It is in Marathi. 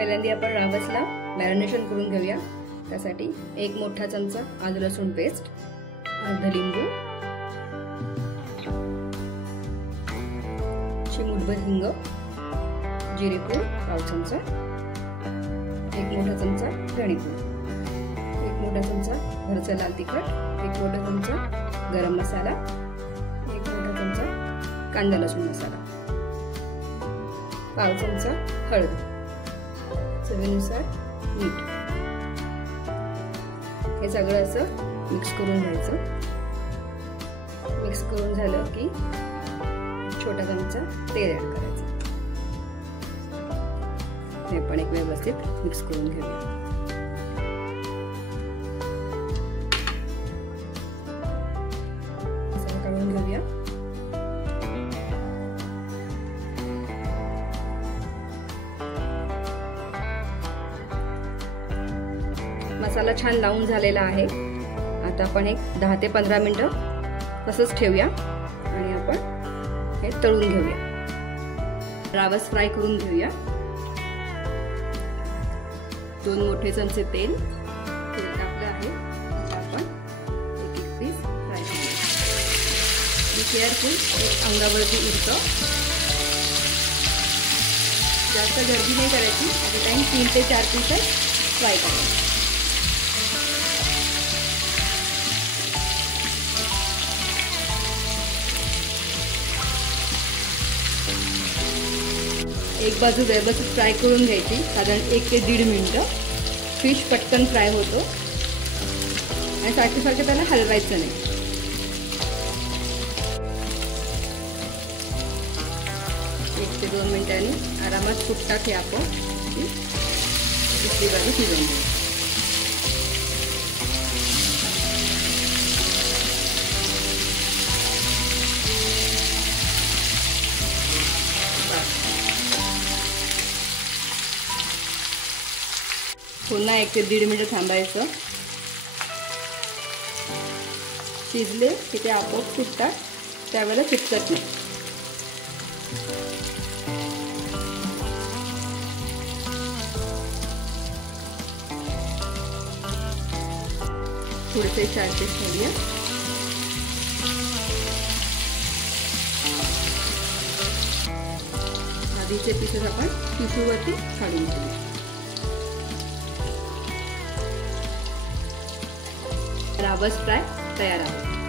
पहिल्यांदा आपण रावसला मॅरिनेशन करून घेऊया। त्यासाठी एक मोठा चमचा आलं लसूण पेस्ट, अर्धा लिंबू, चिमूटभर हिंग, जिरेपूड पाव चमचा, एक मोठा चमचा धणेपूड, एक मोठा चमचा घरचा लाल तिखट, एक मोठा चमचा गरम मसाला, एक मोठा चमचा कांदा लसूण मसाला, पाव चमचा हळद, चवीनुसार मीठ। हे सगळं असं मिक्स करून घ्यायचं। मिक्स करून झालं की छोटा चमचा तेल ऍड करायचं। हे पण एक व्यवस्थित मिक्स करून घेऊया। मसाला काढून घेऊया। मसाला छान लावून झालेला आहे। आता आपण एक 10 ते 15 मिनिटं तसंच ठेवूया आणि आपण हे तळून घेऊया। रावस फ्राय करून घेऊया। 2 मोठे चमचे तेल टाकलं आहे। आता आपण एक एक पीस फ्राय करूया। बी केअरफुल, एक अंगावरती उडतं। जास्त गर्दी नाही करायची। ॲट अ टाइम 3 ते 4 पीस फ्राय करायचे। एक बाजू व्यवस्थित फ्राय करून घ्यायची, साधारण 1 ते 1.5 मिनिटं। फिश पटकन फ्राय होतो आणि सारखं त्याला हलवायचं नाही। 1 ते 2 मिनिटांनी आरामात फुटतात हे आपण दुसरी बाजू शिजवून घेऊ। पुन्हा 1 ते 1.5 मिनिट थांबायचं। शिजले की ते आपोआप फुटतात, त्यावेळेला चिपकत नाही। थोडेसे 4 पीस ठेवूया। आधीचे पीसेस आपण टिश्यूवरती काढून घेऊया। रावस फ्राय तयार आहे।